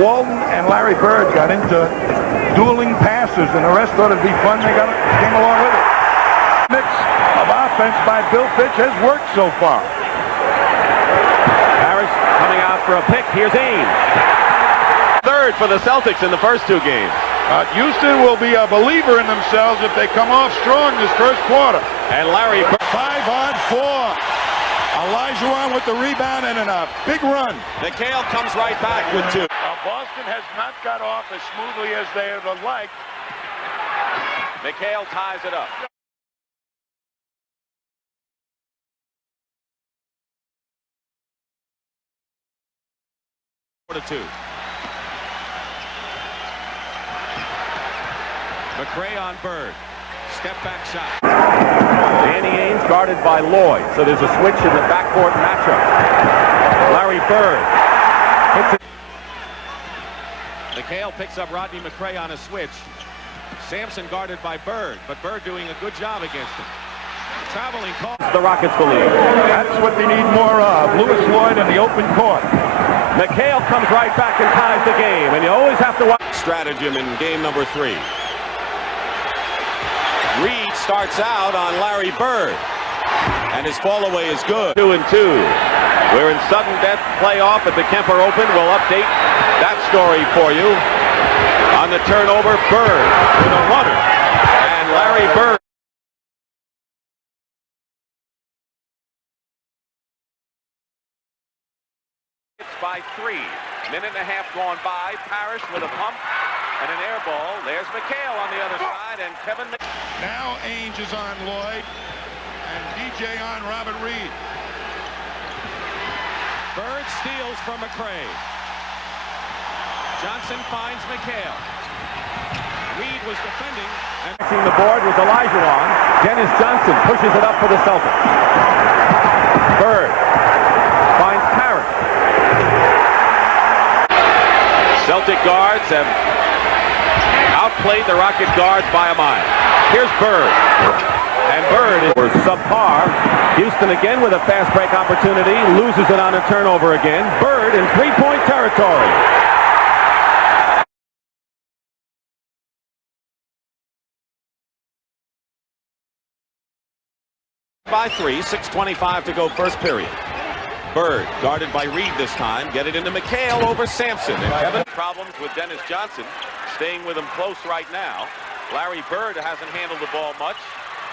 Walton and Larry Bird got into dueling passes, and the rest ought to be fun. They came along with it. Mix of offense by Bill Fitch has worked so far. Harris coming out for a pick. Here's Ames. Third for the Celtics in the first two games. Houston will be a believer in themselves if they come off strong this first quarter. And Larry Bird. 5-on-4. Olajuwon with the rebound and a big run. McHale comes right back with two. Boston has not got off as smoothly as they would like. McHale ties it up. To two. McRae on Bird. Step back shot. Danny Ainge guarded by Lloyd. So there's a switch in the backcourt matchup. Larry Bird hits it. McHale picks up Rodney McRae on a switch. Sampson guarded by Bird, but Bird doing a good job against him. Traveling call. The Rockets the lead. That's what they need more of. Lewis Lloyd in the open court. McHale comes right back and ties the game, and you always have to watch. Stratagem in game number 3. Reed starts out on Larry Bird, and his fall away is good. 2-2. We're in sudden death playoff at the Kemper Open. We'll update that story for you. On the turnover, Bird with a runner, and Larry Bird. By 3. Minute and a half gone by. Parrish with a pump and an air ball. There's McHale on the other side, and Kevin. Now Ainge is on Lloyd and DJ on Robert Reed. Bird steals from McRae. Johnson finds McHale. Reed was defending and mixing the board with Olajuwon. Dennis Johnson pushes it up for the Celtics. Bird finds Parrish. Celtic guards have outplayed the Rocket guards by a mile. Here's Bird. And Bird is subpar. Houston again with a fast break opportunity. Loses it on a turnover again. Bird in three-point territory. By 3, 6:25 to go first period. Bird, guarded by Reed this time, get it into McHale over Sampson. And Kevin, problems with Dennis Johnson, staying with him close right now. Larry Bird hasn't handled the ball much,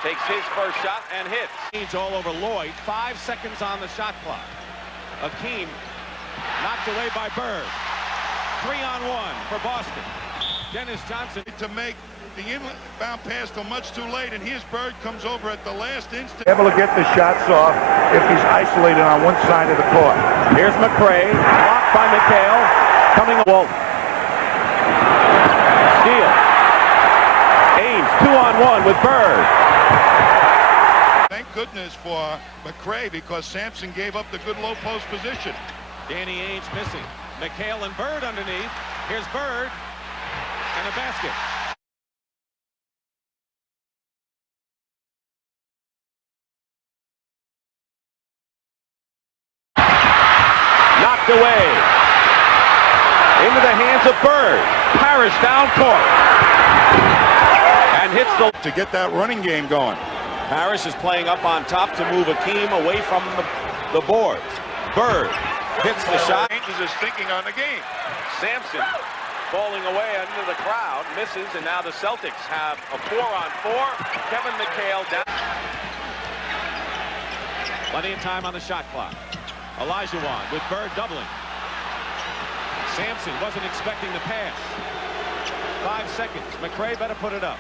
takes his first shot and hits. He's all over Lloyd, 5 seconds on the shot clock. Akeem knocked away by Bird. 3-on-1 for Boston. Dennis Johnson to make the inbound pass till much too late, and here's Bird comes over at the last instant. Able to get the shots off if he's isolated on one side of the court. Here's McRae, blocked by McHale, coming Walton. Steal. Ames, 2-on-1 with Bird. Thank goodness for McRae because Sampson gave up the good low post position. Danny Ainge missing. McHale and Bird underneath. Here's Bird and a basket. Knocked away. Into the hands of Bird. Parrish down court. And hits the... To get that running game going. Parrish is playing up on top to move Akeem away from the boards. Bird hits the shot. Ainge is thinking on the game. Sampson falling away under the crowd. Misses, and now the Celtics have a 4-on-4. Kevin McHale down. Plenty of time on the shot clock. Olajuwon with Bird doubling. Sampson wasn't expecting the pass. 5 seconds. McRae better put it up.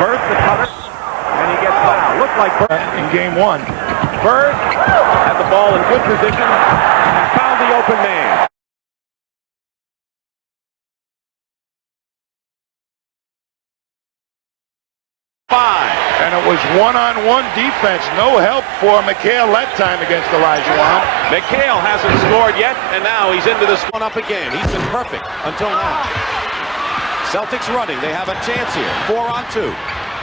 Bird the cutter, and he gets fouled. Looked like Bird in game 1. Bird had the ball in good position and found the open man. And it was one-on-one defense. No help for McHale that time against Olajuwon. McHale hasn't scored yet, and now he's into this one up again. He's been perfect until now. Celtics running. They have a chance here. 4-on-2.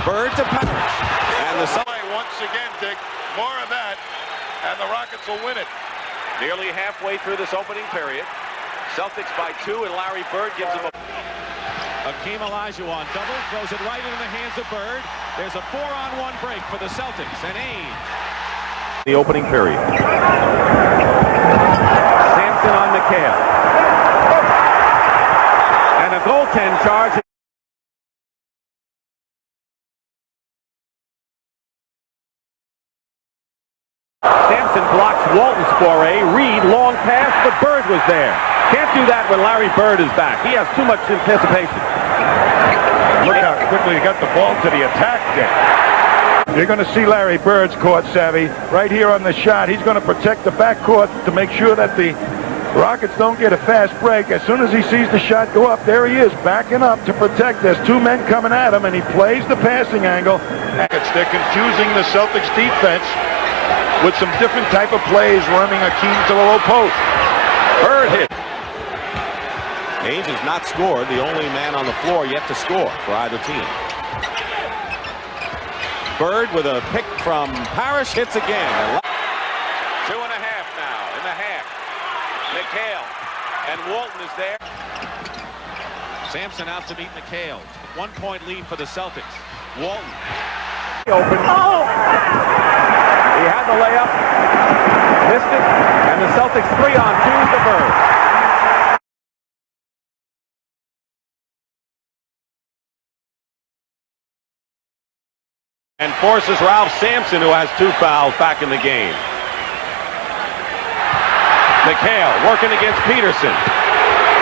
Bird to Parrish. And the once again, Dick, more of that, and the Rockets will win it. Nearly halfway through this opening period. Celtics by 2, and Larry Bird gives him a... Hakeem Olajuwon double, throws it right into the hands of Bird. There's a 4-on-1 break for the Celtics, and Ainge. The opening period. Sampson on McHale. And a goaltend charge. Sampson blocks Walton's foray. Reed, long pass, but Bird was there. Can't do that when Larry Bird is back. He has too much anticipation. Look how quickly he got the ball to the attack deck. You're going to see Larry Bird's court savvy right here on the shot. He's going to protect the backcourt to make sure that the Rockets don't get a fast break. As soon as he sees the shot go up, there he is, backing up to protect. There's two men coming at him, and he plays the passing angle. They're confusing the Celtics defense with some different type of plays, running Hakeem to the low post. Bird hit. Ainge has not scored, the only man on the floor yet to score for either team. Bird with a pick from Parrish, hits again. 2.5 now in the half. McHale, and Walton is there. Sampson out to meet McHale. 1-point lead for the Celtics. Walton. Open. Oh! He had the layup, missed it, and the Celtics 3-on-2 to Bird. And forces Ralph Sampson, who has 2 fouls, back in the game. McHale working against Peterson.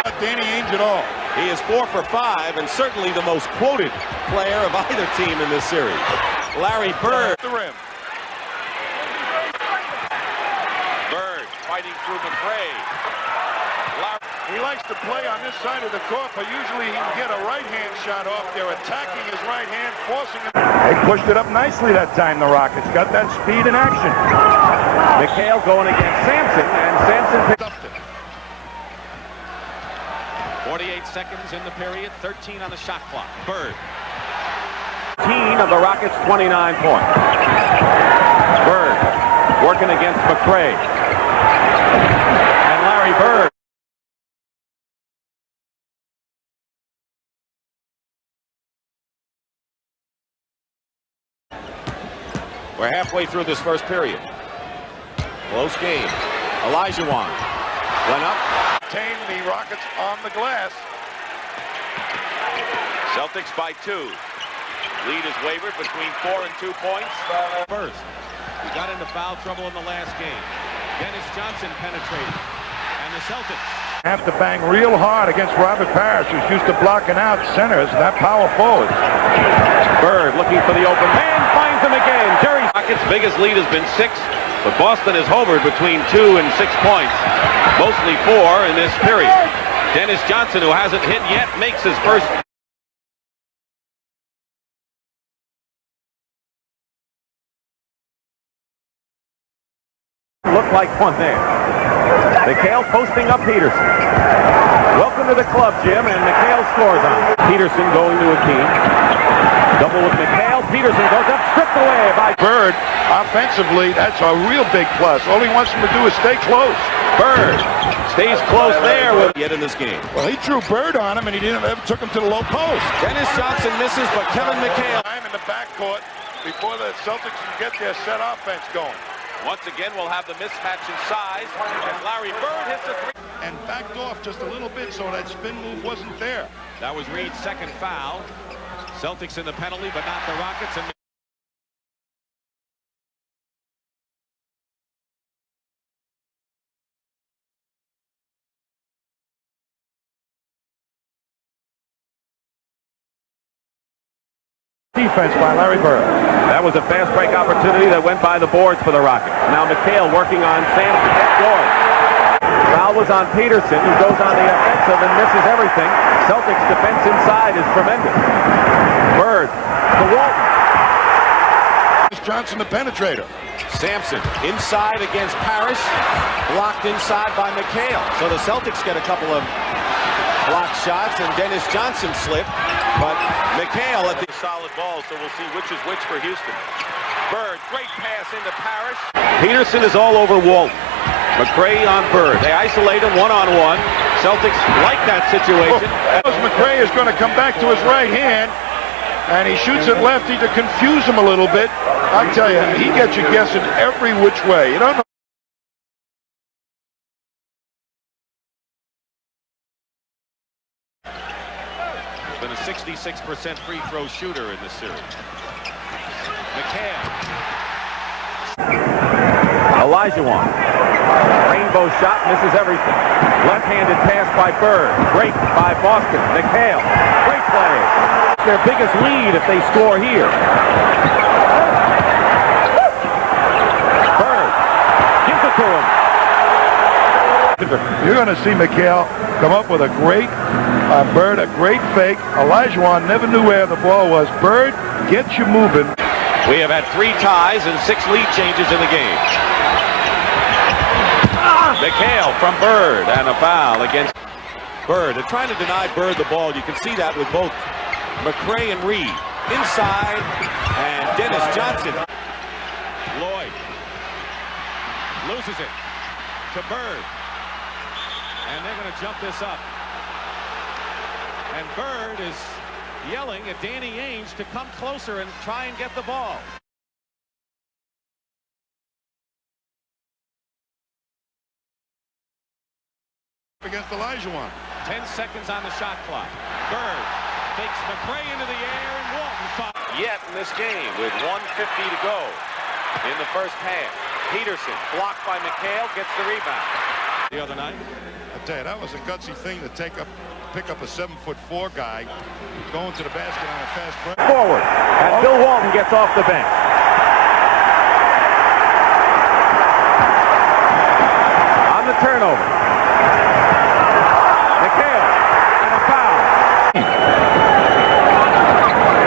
Not Danny Ainge at all. He is 4 for 5 and certainly the most quoted player of either team in this series. Larry Bird. The rim. Bird fighting through McRae. He likes to play on this side of the court, but usually he can get a right-hand shot off there, attacking his right hand, forcing him. They pushed it up nicely that time, the Rockets. Got that speed in action. McHale going against Sampson, and Sampson picked up it. 48 seconds in the period, 13 on the shot clock. Bird. 15 of the Rockets' 29 points. Bird working against McRae. And Larry Bird. We're halfway through this first period. Close game. Olajuwon went up. Tame the Rockets on the glass. Celtics by 2. Lead is wavered between 4 and 2 points. First, we got into foul trouble in the last game. Dennis Johnson penetrated, and the Celtics Have to bang real hard against Robert Parrish, who's used to blocking out centers, that power forward. Bird looking for the open man, finds him again. Jerry Rockets' biggest lead has been 6, but Boston has hovered between 2 and 6 points, mostly 4 in this period. Dennis Johnson, who hasn't hit yet, makes his first. Looked like one there. McHale posting up Peterson. Welcome to the club, Jim, and McHale scores on it. Peterson going to Hakeem. Double with McHale. Peterson goes up, stripped away by Bird. Offensively, that's a real big plus. All he wants him to do is stay close. Bird stays close there with yet in this game. Well, he drew Bird on him, and he didn't ever took him to the low post. Dennis Johnson misses, but Kevin McHale. Time in the backcourt before the Celtics can get their set offense going. Once again, we'll have the mismatch in size, and Larry Bird hits a 3. And backed off just a little bit so that spin move wasn't there. That was Reed's second foul. Celtics in the penalty, but not the Rockets. And Defense by Larry Bird. That was a fast break opportunity that went by the boards for the Rockets. Now McHale working on Sampson. Scores. Foul was on Peterson, who goes on the offensive and misses everything. Celtics defense inside is tremendous. Bird to Walton. Johnson the penetrator. Sampson inside against Parrish. Blocked inside by McHale. So the Celtics get a couple of blocked shots, and Dennis Johnson slipped, but McHale at the solid ball, so we'll see which is which for Houston. Bird, great pass into Parrish. Peterson is all over Walton. McRae on Bird. They isolate him one-on-one. Celtics like that situation. McRae is going to come back to his right hand, and he shoots it lefty to confuse him a little bit. I tell you, he gets you guessing every which way. You don't know. He's been a 66% free throw shooter in this series. McHale. Olajuwon. Rainbow shot, misses everything. Left-handed pass by Bird. Break by Boston. McHale. Great play. Their biggest lead if they score here. Bird gives it to him. You're going to see McHale come up with a great Bird, a great fake. Olajuwon never knew where the ball was. Bird gets you moving. We have had 3 ties and 6 lead changes in the game. McHale from Bird, and a foul against Bird. They're trying to deny Bird the ball. You can see that with both McRae and Reed. Inside, and Dennis Johnson. Lloyd loses it to Bird. And they're going to jump this up. And Bird is yelling at Danny Ainge to come closer and try and get the ball. Against Olajuwon. 10 seconds on the shot clock. Bird takes McRae into the air, and Walton fouls. Yet in this game with 1:50 to go in the first half. Peterson blocked by McHale, gets the rebound. The other night. I tell you, that was a gutsy thing to pick up a 7'4" guy going to the basket on a fast break. Forward, and Bill Walton gets off the bench. On the turnover. McHale, and a foul.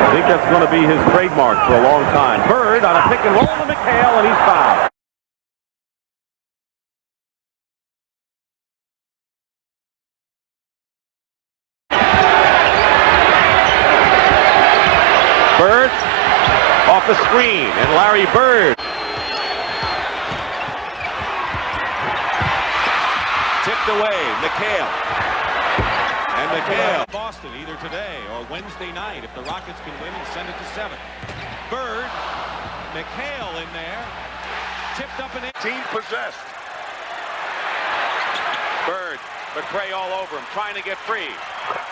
I think that's going to be his trademark for a long time. Bird on a pick and roll to McHale, and he's fouled. Bird off the screen, and Larry Bird tipped away. McHale. And McHale. Boston either today or Wednesday night if the Rockets can win and send it to 7. Bird, McHale in there, tipped up and in. Team possessed. Bird, McRae all over him, trying to get free.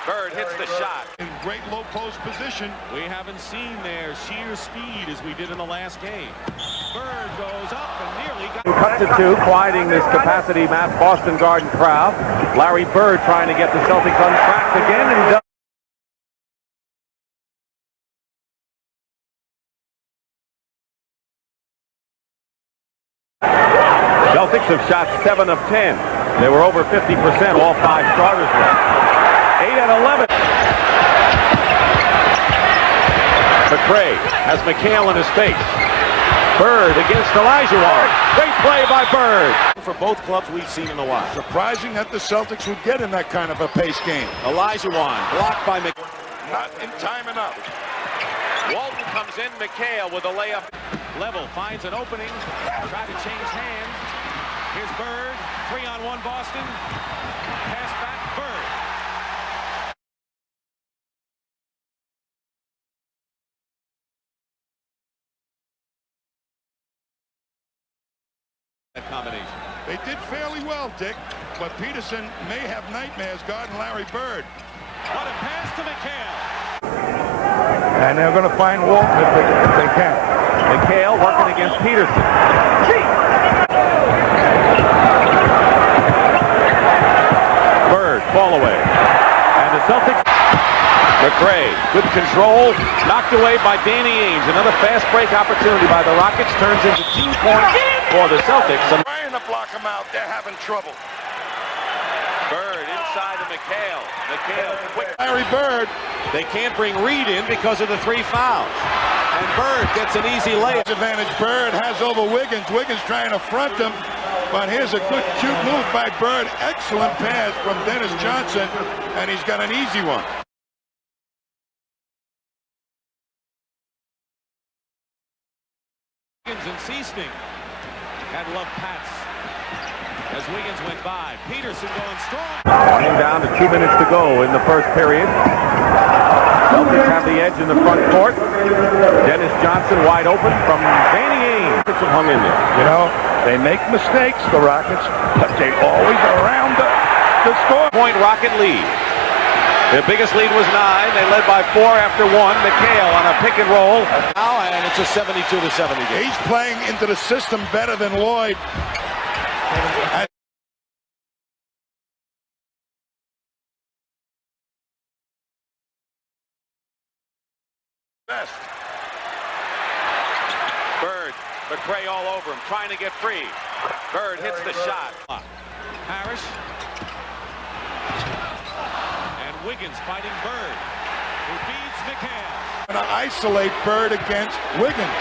Bird hits the shot. In great low post position. We haven't seen their sheer speed as we did in the last game. Bird goes up and nearly got... Cut to 2, quieting this capacity match Boston Garden crowd. Larry Bird trying to get the Celtics on track again, and he does. Celtics have shot 7 of 10. They were over 50%, all 5 starters were. 8 out of 11. McRae has McHale in his face. Bird against Olajuwon. Great play by Bird. For both clubs we've seen in a while. Surprising that the Celtics would get in that kind of a pace game. Olajuwon blocked by McHale. Not in time enough. Walton comes in, McHale with a layup. Level finds an opening. Try to change hands. Here's Bird. 3-on-1 Boston. Pass back. Bird. That combination. They did fairly well, Dick, but Peterson may have nightmares guarding Larry Bird. What a pass to McHale. And they're going to find Walton if they can. McHale working against Peterson. Bird, fall away. And the Celtics. McRae, good control, knocked away by Danny Ainge. Another fast break opportunity by the Rockets turns into 2 points for the Celtics. Trying to block them out, they're having trouble. Bird inside to McHale. McHale quick. Larry Bird. They can't bring Reed in because of the 3 fouls. And Bird gets an easy layup. Advantage Bird has over Wiggins. Wiggins trying to front him. But here's a good, cute move by Bird. Excellent pass from Dennis Johnson. And he's got an easy one. Wiggins and Seasting had love pats as Wiggins went by. Peterson going strong. Running down to 2 minutes to go in the first period. Celtics have the edge in the front court. Dennis Johnson wide open from Danny Ainge. It's hung in there. You know, they make mistakes, the Rockets, but they always are around the score. Point Rocket lead. Their biggest lead was 9. They led by 4 after 1. McHale on a pick and roll. Now, and it's a 72-70 game. He's playing into the system better than Lloyd. Best. Bird, McRae all over him, trying to get free. Bird hits the shot. Parrish. And Wiggins fighting Bird, who beats McHale. Going to isolate Bird against Wiggins.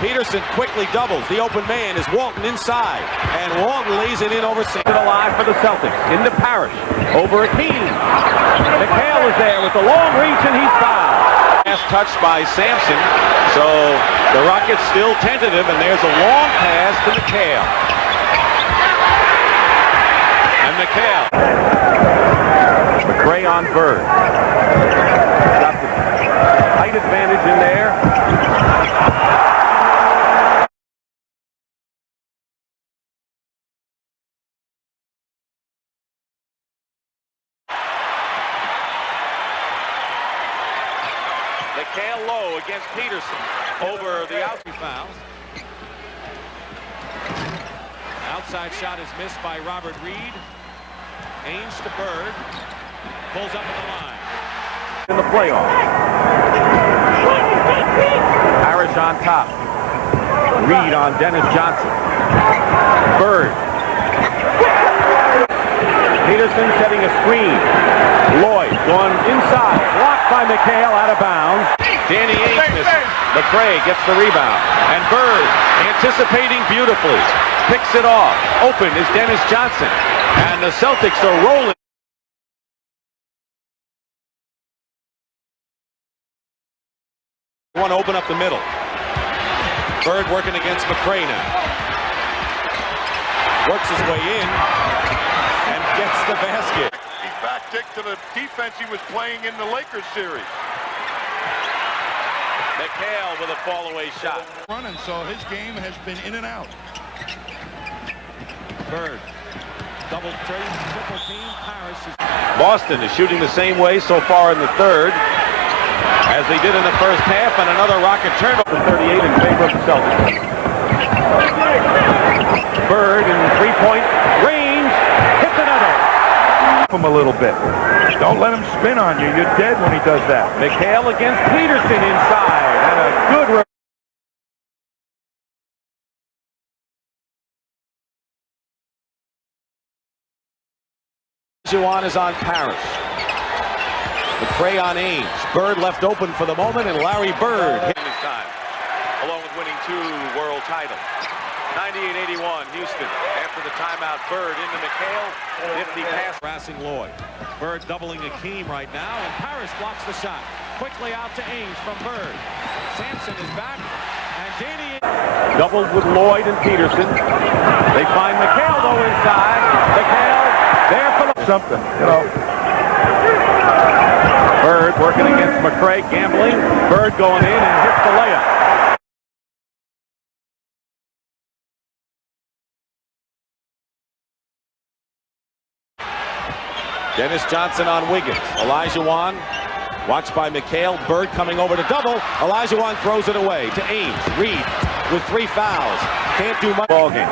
Peterson quickly doubles. The open man is Walton inside. And Walton lays it in over Sampson. Alive for the Celtics. Into Parrish. Over Akeem. McHale is there with the long reach, and he's fouled. Pass touched by Sampson. So the Rockets still tentative, and there's a long pass to McHale. And McHale. McRae on Bird. Got the height advantage in there. McHale low against Peterson over the outside fouls. Outside shot is missed by Robert Reed. Ainge to Bird. Pulls up in the line. In the playoffs. Parrish on top. Reed on Dennis Johnson. Bird. Peterson setting a screen. Lloyd going inside. Blocked by McHale, out of bounds. Danny Ainge misses. McRae gets the rebound. And Bird, anticipating beautifully, picks it off. Open is Dennis Johnson. And the Celtics are rolling. One open up the middle. Bird working against McRae now. Works his way in and gets the basket. He's back, Dick, to the defense he was playing in the Lakers series. McHale with a fall-away shot. Running, so his game has been in and out. Bird. Double trade, triple team. Parrish is... Boston is shooting the same way so far in the third as they did in the first half, and another Rocket turnover. 38 in favor of the Celtics. Bird in three-point range hits another. Him a little bit. Don't let him spin on you. You're dead when he does that. McHale against Peterson inside, and a good. Juwan is on Parrish. McRae on Ainge. Bird left open for the moment, and Larry Bird hit his time, along with winning 2 world titles. 98-81, Houston. After the timeout, Bird into McHale. 50 pass. Harassing Lloyd. Bird doubling Akeem right now, and Parrish blocks the shot. Quickly out to Ainge from Bird. Sampson is back, and Danny... Doubled with Lloyd and Peterson. They find McHale though inside. McHale there for the... Something, you know. Bird working against McRae, gambling. Bird going in and hits the layup. Dennis Johnson on Wiggins. Olajuwon watched by McHale. Bird coming over to double. Olajuwon throws it away to Ainge. Reed with 3 fouls. Can't do much. Ball game.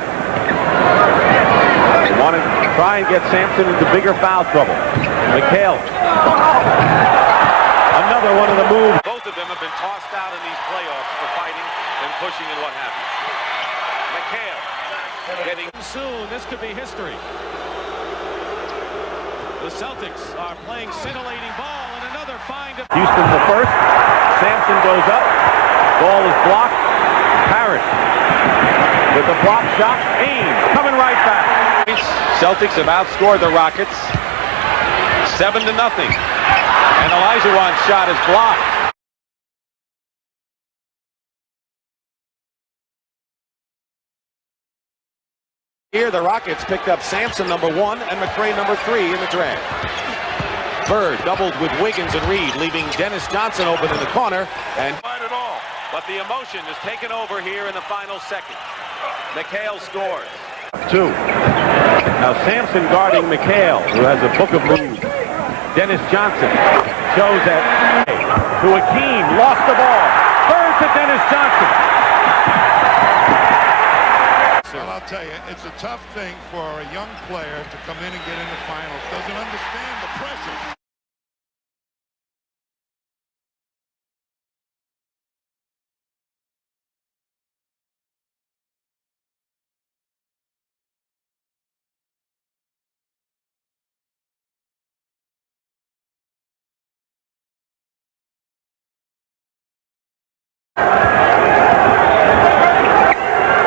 They want to try and get Sampson into bigger foul trouble. McHale. Another one of the moves. Both of them have been tossed out in these playoffs for fighting and pushing and what have you. McHale getting... Soon, this could be history. The Celtics are playing scintillating ball, and another find. Houston the first. Sampson goes up. Ball is blocked. Parrish with the block shot. Ainge coming right back. Celtics have outscored the Rockets 7-0. And Olajuwon's shot is blocked. Here, the Rockets picked up Sampson, number 1, and McRae, number 3 in the draft. Bird doubled with Wiggins and Reed, leaving Dennis Johnson open in the corner. And Not at all. but the emotion is taken over here in the final second. McHale scores. 2. Now Sampson guarding McHale, who has a book of moves. Dennis Johnson shows that to Akeem, lost the ball. Bird to Dennis Johnson. Well, I'll tell you, it's a tough thing for a young player to come in and get in the finals. Doesn't understand the pressure.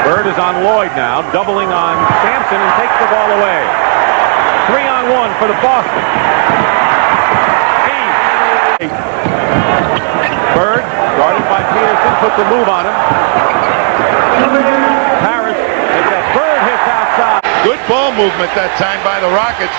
Bird is on Lloyd now, doubling on Sampson and takes the ball away. 3-on-1 for the Boston. Bird, guarded by Peterson, puts a move on him. Harris, Bird hits outside. Good ball movement that time by the Rockets.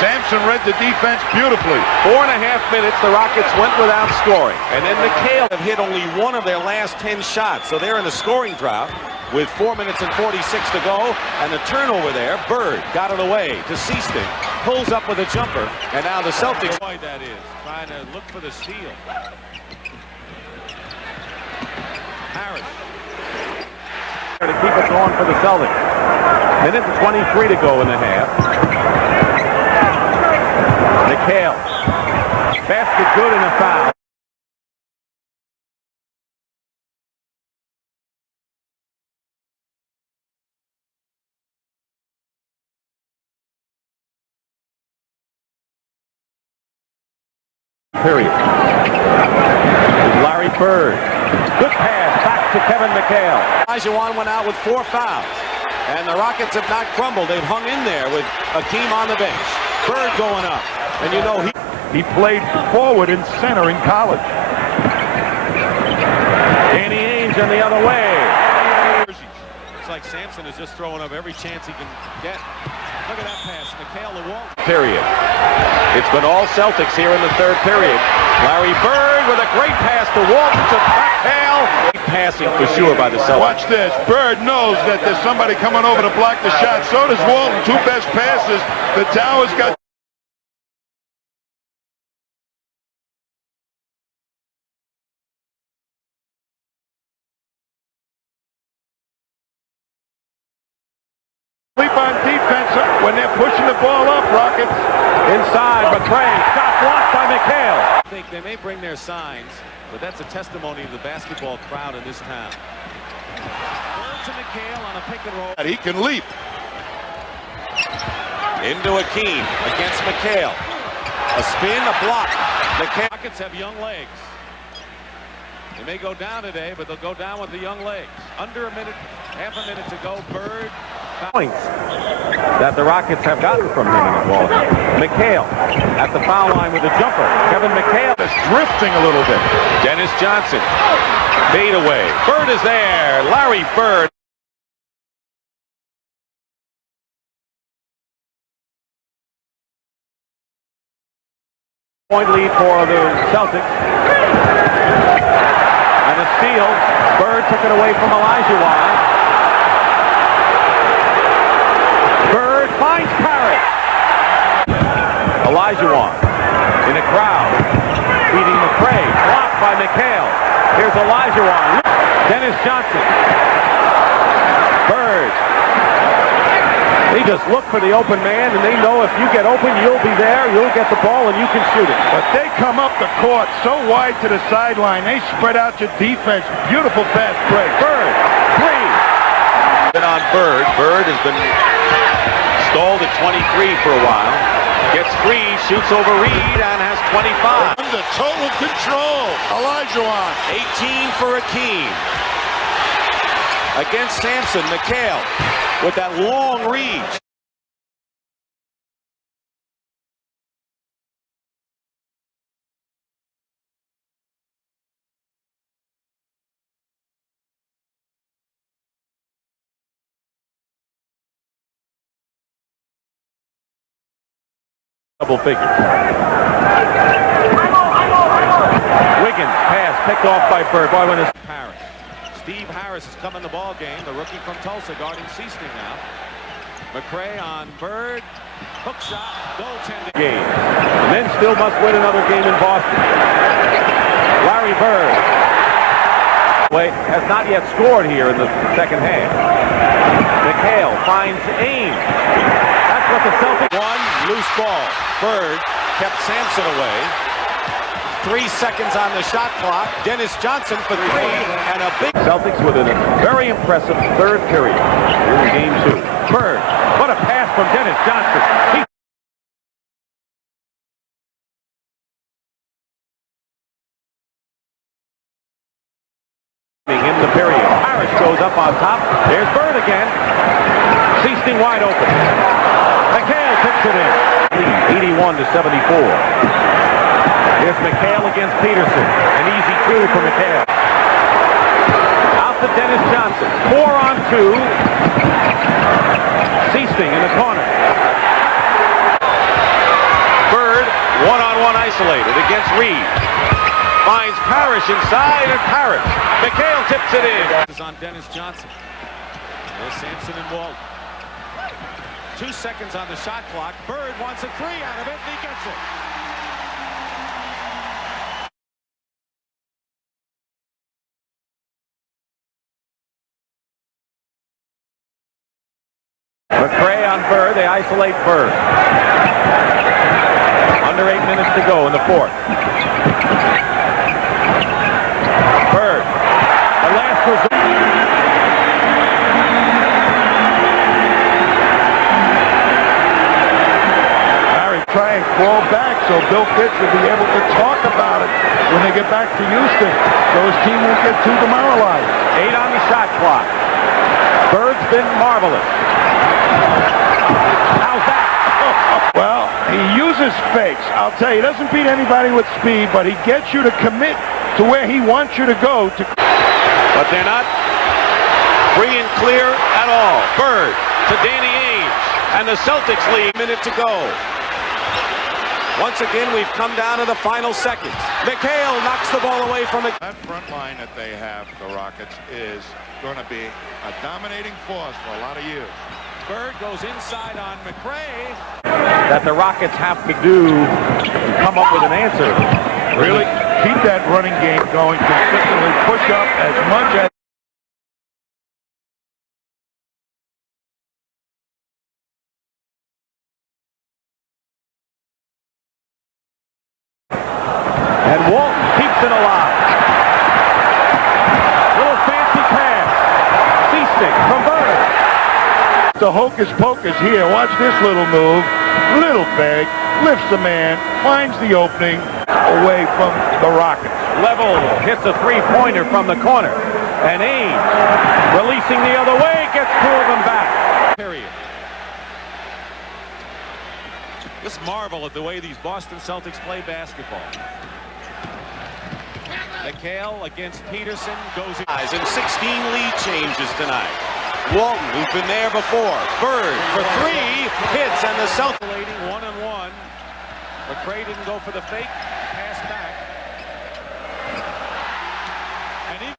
Sampson read the defense beautifully. 4.5 minutes, the Rockets went without scoring. And then McHale have hit only 1 of their last 10 shots, so they're in a scoring drought with 4 minutes and 46 to go. And the turnover there, Bird got it away to Seaston, pulls up with a jumper, and now the Celtics. Why that is, trying to look for the steal. Harris. To keep it going for the Celtics. Minute and 23 to go in the half. McHale. Basket good and a foul. Period. Larry Bird. Good pass back to Kevin McHale. Olajuwon went out with 4 fouls. And the Rockets have not crumbled. They've hung in there with Akeem on the bench. Bird going up. And you know he played forward and center in college. Danny Ainge on the other way. Looks like Sampson is just throwing up every chance he can get. Look at that pass. McHale to Walton. Period. It's been all Celtics here in the third period. Larry Bird with a great pass to Walton to McHale. Passing for sure by the Celtics. Watch this. Bird knows that there's somebody coming over to block the shot. So does Walton. 2 best passes. The Towers got... Sleep on defense when they're pushing the ball up, Rockets. Inside, McRae. Shot blocked by McHale. I think they may bring their signs, but that's a testimony of the basketball crowd in this town. Bird to McHale on a pick and roll. He can leap. into Akeem against McHale. A spin, a block. McHale. Rockets have young legs. They may go down today, but they'll go down with the young legs. Under a minute, half a minute to go. Bird. Points that the Rockets have gotten from him in the ball. McHale at the foul line with a jumper. Kevin McHale is drifting a little bit. Dennis Johnson. Fade away. Bird is there. Larry Bird. Point lead for the Celtics. And a steal. Bird took it away from Olajuwon. Bird finds Parrott. Olajuwon in a crowd. Beating McRae. Blocked by McHale. Here's Olajuwon. Dennis Johnson. Bird. They just look for the open man, and they know if you get open, you'll be there, you'll get the ball, and you can shoot it. But they come up the court so wide to the sideline. They spread out your defense. Beautiful fast break. Bird, three. Been on Bird. Bird has been stalled at 23 for a while. Gets free, shoots over Reed, and has 25. Under total control. Olajuwon. 18 for Akeem. Against Sampson, McHale with that long reach. double figures. Wiggins pass picked off by Bird. Boy, when Harris. Steve Harris has come in the ball game. The rookie from Tulsa guarding Suastegui now. McHale on Bird. Hook shot. Goaltending. Game. And then still must win another game in Boston. Larry Bird. Has not yet scored here in the second half. McHale finds Ames. That's what the Celtics won. Loose ball. Bird kept Sampson away. 3 seconds on the shot clock. Dennis Johnson for 3 and a big Celtics with a very impressive third period here in game 2. Bird, what a pass from Dennis Johnson. In the period, Harris goes up on top. There's Bird again. Suastegui wide open. McHale tips it in. 81-74. Here's McHale against Peterson. An easy 2 for McHale. Out to Dennis Johnson. 4-on-2. Suastegui in the corner. Bird, 1-on-1 isolated against Reed. Finds Parrish inside, and Parrish. McHale tips it in. This is on Dennis Johnson. There's Sampson and Walton. 2 seconds on the shot clock. Bird wants a 3 out of it, and he gets it. McHale on Bird. They isolate Bird. Under 8 minutes to go in the fourth. Bird. The last resort. Larry try and crawl back so Bill Fitz will be able to talk about it when they get back to Houston, so his team won't get too demoralized. 8 on the shot clock. Bird's been marvelous. How's that? Well, he uses fakes. I'll tell you, he doesn't beat anybody with speed, but he gets you to commit to where he wants you to go. But they're not free and clear at all. Bird to Danny Ainge, and the Celtics lead. Minute to go. Once again, we've come down to the final seconds. McHale knocks the ball away from it. That front line that they have, the Rockets, is going to be a dominating force for a lot of years. Bird goes inside on McHale. That the Rockets have to do to come up with an answer. Really keep that running game going, consistently push up as much as and Walton keeps it alive. Little fancy pass. Suastegui from Bird. the hocus pocus here. Watch this little move. Little fake. Lifts the man. Finds the opening away from the Rockets. Level hits a three-pointer from the corner. And Ainge, releasing the other way, gets 2 of them back. Period. Just marvel at the way these Boston Celtics play basketball. McHale against Peterson goes in 16 lead changes tonight. Walton, who's been there before. Bird for 3 hits, and the Celtics leading 1-on-1. McRae didn't go for the fake. Pass back. And he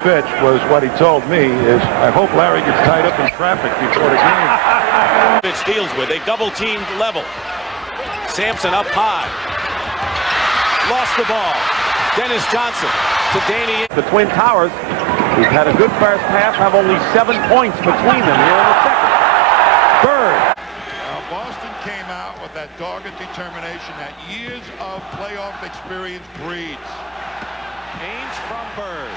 pitch was what he told me is, I hope Larry gets tied up in traffic before the game. Pitch deals with a double-teamed level. Sampson up high. Lost the ball. Dennis Johnson to Danny. The Twin Towers, who've had a good first half, have only 7 points between them here in the second. Bird. Boston came out with that dogged determination that years of playoff experience breeds. Ainge from Bird.